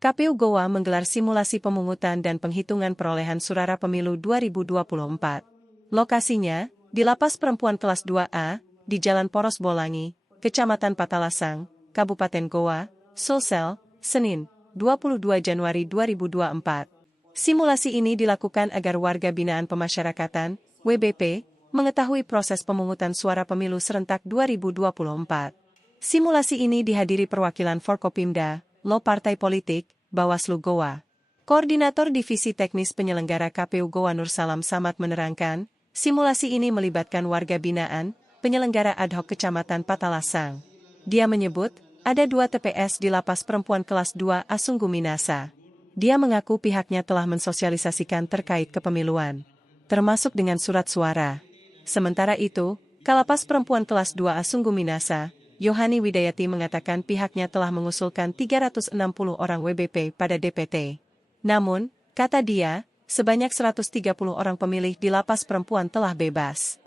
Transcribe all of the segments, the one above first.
KPU Goa menggelar simulasi pemungutan dan penghitungan perolehan suara pemilu 2024. Lokasinya, di Lapas Perempuan Kelas 2A, di Jalan Poros Bolangi, Kecamatan Patalasang, Kabupaten Goa, Sulsel, Senin, 22 Januari 2024. Simulasi ini dilakukan agar warga binaan pemasyarakatan, WBP, mengetahui proses pemungutan suara pemilu serentak 2024. Simulasi ini dihadiri perwakilan Forkopimda, Lo Partai Politik, Bawaslu Goa. Koordinator Divisi Teknis Penyelenggara KPU Goa Nursalam Samad menerangkan, simulasi ini melibatkan warga binaan, penyelenggara ad hoc Kecamatan Patalasang. Dia menyebut, ada 2 TPS di Lapas Perempuan Kelas 2A Sungguh Minasa. Dia mengaku pihaknya telah mensosialisasikan terkait kepemiluan, termasuk dengan surat suara. Sementara itu, Kalapas Perempuan Kelas 2A Sungguh Minasa, Yohani Widayati mengatakan pihaknya telah mengusulkan 360 orang WBP pada DPT. Namun, kata dia, sebanyak 130 orang pemilih di Lapas Perempuan telah bebas.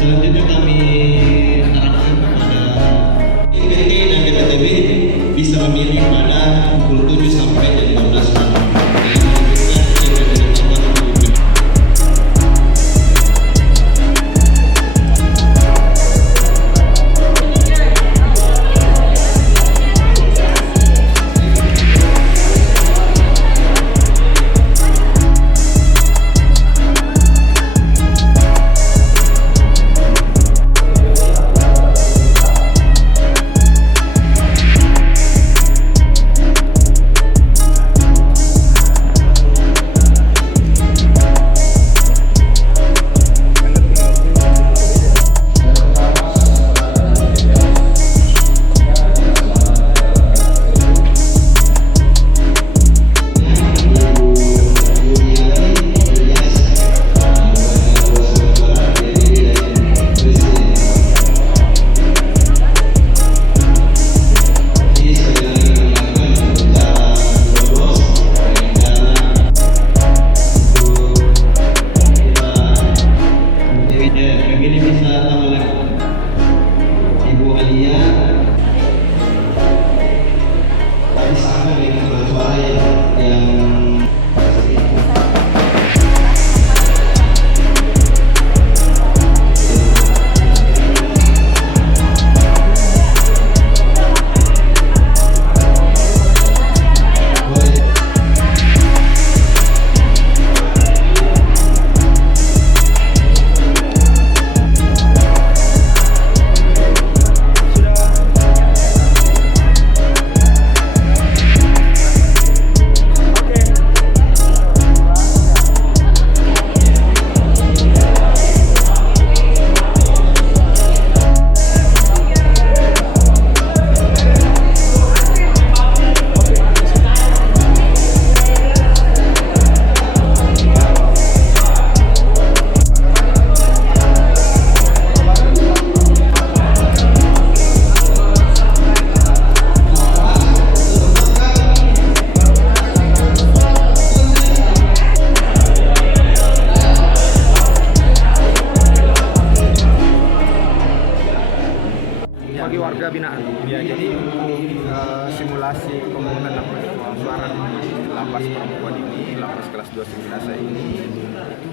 Selanjutnya kami harapkan kepada DPT dan DPTB bisa memilih pada pukul 7 sampai jam 12 malam. Bagi warga binaan, ya jadi simulasi pemungutan suara di Lapas Perempuan ini, Lapas kelas 2 Minasa ini, itu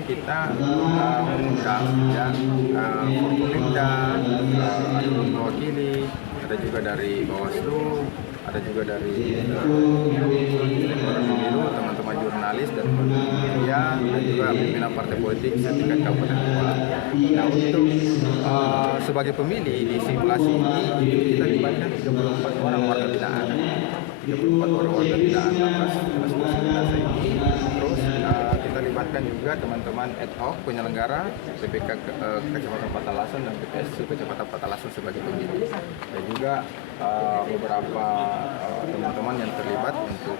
kita mengundang ya Forkopimda, ada mewakili, ada juga dari Bawaslu, ada juga dari pemilu, teman-teman jurnalis dan media, dan juga pimpinan partai politik setingkat kabupaten kota. Nah, untuk sebagai pemilih di simulasi ini itu kita libatkan 34 orang warga binaan. 34 orang warga binaan lapas kelas 2 ini. Terus kita libatkan juga teman-teman ad hoc penyelenggara PPK Kecamatan Patalasan dan PPSC Kecamatan Patalasan sebagai pemilih. Dan juga beberapa teman-teman yang terlibat untuk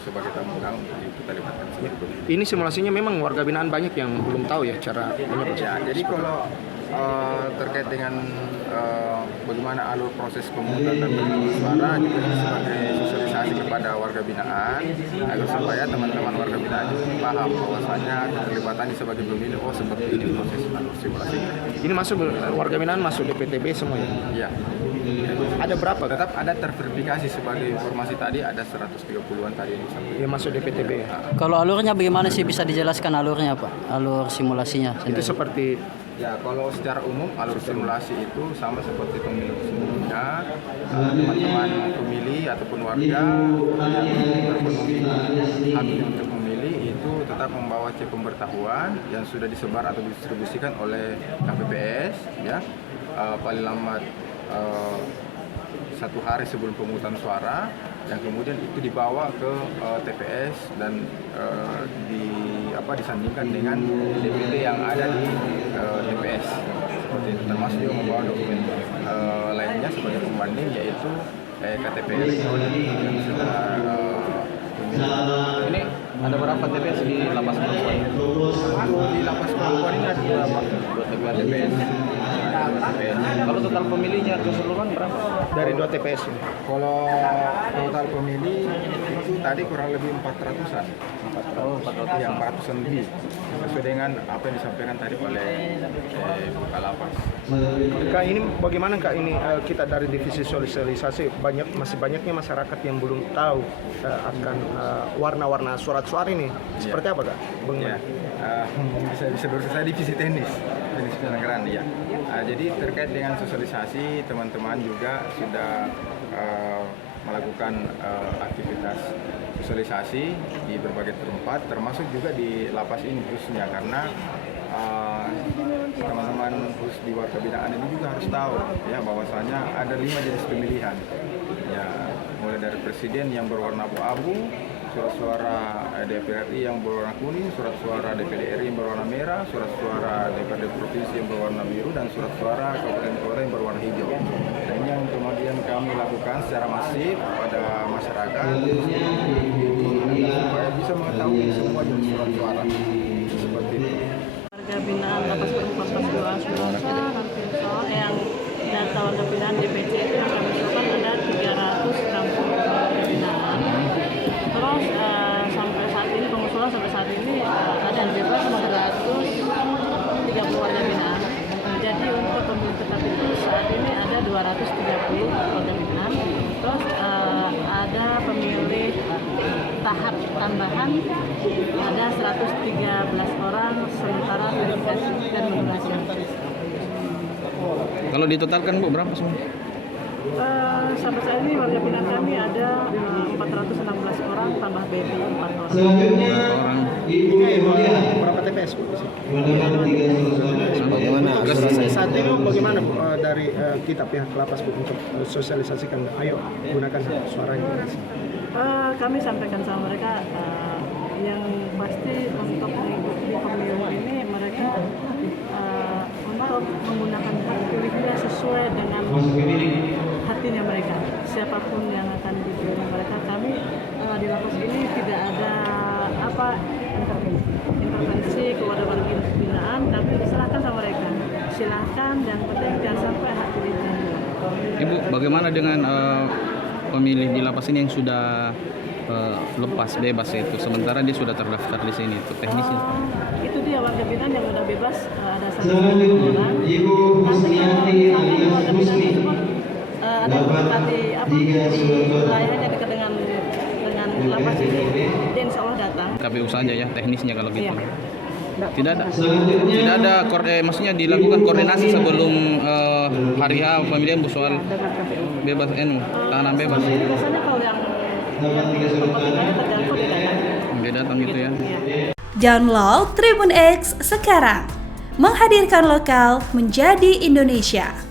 sebagai tamu undangan untuk kita libatkan sebagai pemilih. Ini simulasinya memang warga binaan banyak yang belum tahu ya cara menyebut. Ya, jadi kalau terkait dengan bagaimana alur proses pemungutan dan penghitungan suara juga sebagai sosialisasi kepada warga binaan agar supaya teman-teman warga binaan juga paham bahwasanya keterlibatan sebagai pemilih seperti ini proses alur simulasi. Ini masuk warga binaan masuk DPTB semua ya? Iya. Ada berapa? Tetap ada terverifikasi sebagai informasi tadi ada 130-an tadi yang disampaikan. Yang masuk DPTB ya? Kalau alurnya bagaimana sih, bisa dijelaskan alurnya Pak? Alur simulasinya Itu sendiri. seperti Ya, kalau secara umum alur simulasi itu sama seperti pemilu sebelumnya. Teman-teman pemilih ataupun warga yang berpenuhi haknya untuk memilih itu tetap membawa C pemberitahuan yang sudah disebar atau didistribusikan oleh KPPS ya, paling lambat 1 hari sebelum pemungutan suara, yang kemudian itu dibawa ke TPS dan disandingkan dengan DPT yang ada di TPS. Seperti itu, termasuk juga membawa dokumen lainnya sebagai pembanding, yaitu KTP elektronik yang sudah ini ada berapa TPS di lapas perempuan? Untuk di lapas perempuan ini ada berapa? 2 TPS. Kalau total pemilihnya keseluruhan berapa? Dari 2 TPS ini. Kalau total pemilih itu tadi kurang lebih 400-an. 400 yang 400-an lebih. Sesuai dengan apa yang disampaikan tadi oleh Kalapas. Kak, ini bagaimana Kak ini kita dari divisi sosialisasi masih banyaknya masyarakat yang belum tahu akan warna-warna surat-suara ini. Seperti apa Kak? Ya, bisa lurus saya divisi teknis penyelenggaraan ya. Jadi terkait dengan sosialisasi, teman-teman juga sudah melakukan aktivitas sosialisasi di berbagai tempat, termasuk juga di lapas ini khususnya, karena teman-teman khusus di warga binaan ini juga harus tahu ya bahwasanya ada 5 jenis pemilihan ya, mulai dari presiden yang berwarna abu-abu, surat suara DPR RI yang berwarna kuning, surat suara DPD RI yang berwarna merah, surat suara DPRD provinsi yang berwarna biru, dan surat suara kabupaten kota yang berwarna hijau. Dan ini yang kemudian kami lakukan secara masif pada masyarakat supaya bisa mengetahui semua jenis surat suara seperti itu. Warga binaan lapas perempuan Pasuruan Surosa, yang data warga binaan DPC itu yang kami lakukan ada 360 warga binaan. Terus sampai saat ini pengusulan sampai saat ini ada yang bebas 130 warga binaan. Jadi untuk pemilih tetap itu saat ini ada 230 warga binaan. Terus ada pemilih tahap tambahan ada 113 orang, sementara verifikasi dan modulasi. Kalau ditotalkan Bu berapa semua? Sampai saat ini warga binaan kami ada 416 orang tambah BB 4 orang. Selanjutnya, Ibu Emilia. Berapa TPS Bu? Bagaimana? Saat ini bagaimana Bu, dari kita pihak lapas Bu untuk sosialisasikan, ayo gunakan hak suaranya. Kami sampaikan sama mereka yang pasti untuk mengikuti pemilu ini mereka untuk menggunakan hak pilihnya sesuai dengan hatinya mereka. Siapapun yang akan dipilih mereka, kami di lapas ini tidak ada intervensi kepada warga binaan, tapi diserahkan sama mereka. Silahkan, yang penting jangan sampai hak pilihnya. Ibu, bagaimana dengan pemilih di lapas ini yang sudah lepas bebas itu, sementara dia sudah terdaftar di sini, itu teknisnya? Itu dia warga binaan yang sudah bebas, ada satu Selanjutnya, orang. Ibu Husniati Warga binaan Husni. tersebut ada beberapa di wilayahnya dekat dengan lapas ini, dia insya Allah datang. KPU saja ya teknisnya kalau gitu. Iya. Tidak ada. Selanjutnya, Tidak ada maksudnya dilakukan koordinasi sebelum hari H pemilihan Bu soal Dengan KPU. bebas tahanan bebas. Biasanya kalau yang dapat 3 surat pemilihannya terjangkau tidak ada. Dia datang gitu ya. Iya. Download Tribun X sekarang. Menghadirkan lokal menjadi Indonesia.